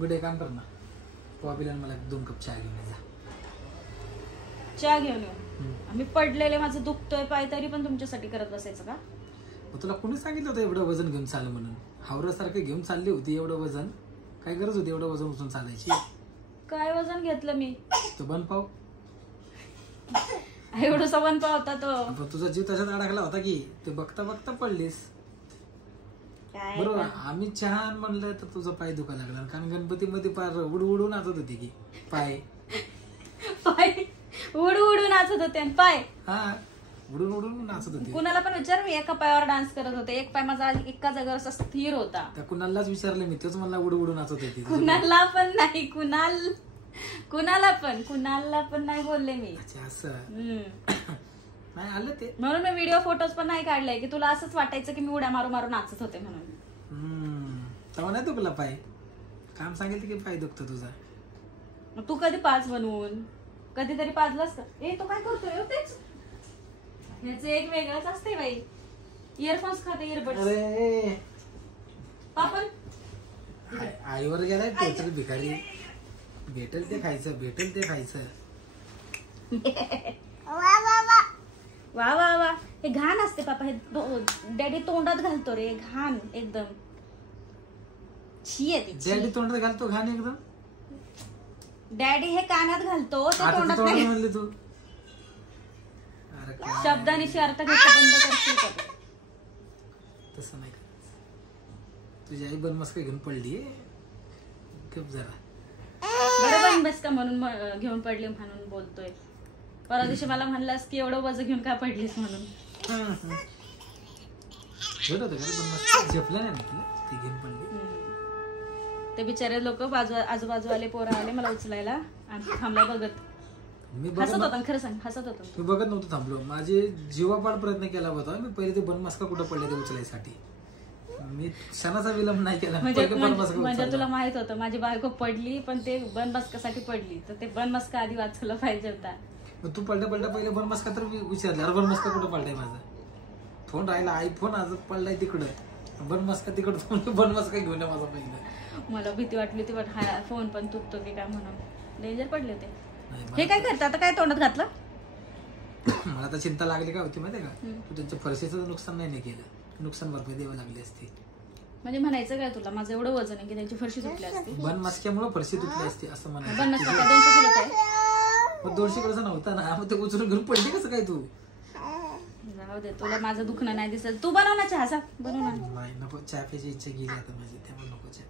Good काम कर ना, पॉपीला मला 2 कप चहा घेऊन जा. चहा घेऊन येऊ. आम्ही पडलेले, माझं दुखतोय पाय, तरी पण तुमच्यासाठी करत बसायचं का? तुला कोणी सांगितलं होतं एवढं वजन घेऊन चाल म्हणून? हावरासारखं घेऊन चालली होती एवढं वजन. काय गरज होती एवढं वजन उचलून चालायची? काय वजन घेतलं मी? तो बनपाव एवढं बनपाव होता तो. तुझा जीव तशात अडकला होता की ते बघता बघता पडलीस. बरोबर. आम्ही चहा म्हणलं तर तुझा पाय दुखायला लागला, कारण गणपतीमध्ये पार उडू नाचत होती की पाय उडू नाचत होते आणि पाय हा उडून नाचत होती. कुणाला पण विचार, मी एका पायावर डान्स करत होते, एक पाय माझा एका जागेवर असा स्थिर होता. त्या कुणालाच विचारलं मी, तोच मला उडू नाचत होती. कुणाला पण नाही, कुणाला पण नाही बोलले मी. असं नाही आलं ते, म्हणून मी व्हिडिओ फोटोज पण नाही काढले की तुला असंच वाटायचं की मी उड्या मारू नाचत होते म्हणून. तेव्हा नाही दुखला पाय, काम सांगितलं की पाय दुखतो तुझा. तू कधी पाच बनवून कधीतरी पाजलास का? ए तो काय करतोय? तेच ह्याचं एक वेगळंच असते बाई. इयरफोन्स खाते, इयरबड्स. पापन आईवर गेलाय तो तर भिकारी. भेटेल ते खायचं. वा वा वा. हे घाण असते पापा, हे डॅडी तोंडात घालतो रे, घाण एकदम. छी आहे ती. डॅडी तोंडात घालतो घाण एकदम? डॅडी हे कानात घालतो, ते तोंडात नाही. म्हणले तू शब्दानिशी अर्थ घ्यायचा बंद करशील का? तसं नाही. तुझी आई बनमस्का घेऊन पडली गप जरा. बरं बनमस्का म्हणून घेऊन पडली म्हणून बोलतोय. परवा दिवशी मला म्हणलास की एवढं वजन घेऊन का पडलीस म्हणून. झेपलं नाही तुला ती घेऊन पडली. ते बिचारे लोक आजूबाजूवाले पोरं आले मला उचलायला आणि थांबला बघत. मी हसत होता, खरं सांग हसत होता. मी बघत नव्हतो, थांबलो. माझे जीवापाड प्रयत्न केला होता मी पहिले ते बनमस्का कुठं पडले ते उचलायसाठी. मी क्षणाचा विलंब नाही केला. म्हणजे तुला माहित होतं माझी बायको पडली, पण ते बनमस्कासाठी पडली, तर ते बनमस्का आधी वाचवलं पाहिजे होता. तू पडल्या पहिले बनमस्का तर विचारला, अरे बनमस्का कुठं पडलाय माझा? फोन राहिला, आयफोन आज पडलाय तिकडं, बनमस्का तिकडं, बनमस्का घेऊन माझा पहिला. मला भीती वाटली होती, पण हा फोन पण तुटतो की काय म्हणून डेंजर पडले होते. हे काय करतं आता? काय तोंडात घातलं? मला आता चिंता लागली का होती माहिती का? तू त्यांच्या फरशीचं नुकसान नाही केलं, नुकसान भरपाई द्यावी लागली असती. म्हणजे म्हणायचं काय तुला माझं एवढं वजन आहे की त्यांची फरशी तुटली असती? बनमस्क्यामुळे फरशी तुटली असती असं म्हणायचं. बनमस्का 200 किलोचा आहे. 200 किलोचा नव्हता ना, मग ते उचलून घेऊन पडली कसं काय तू? जाऊ दे, तुला माझं दुखणं नाही दिसत. तू बनव ना चहा, बनव ना. नाही नको, चहा प्यायची इच्छा गेली आता माझी, त्यामुळे नको चहा.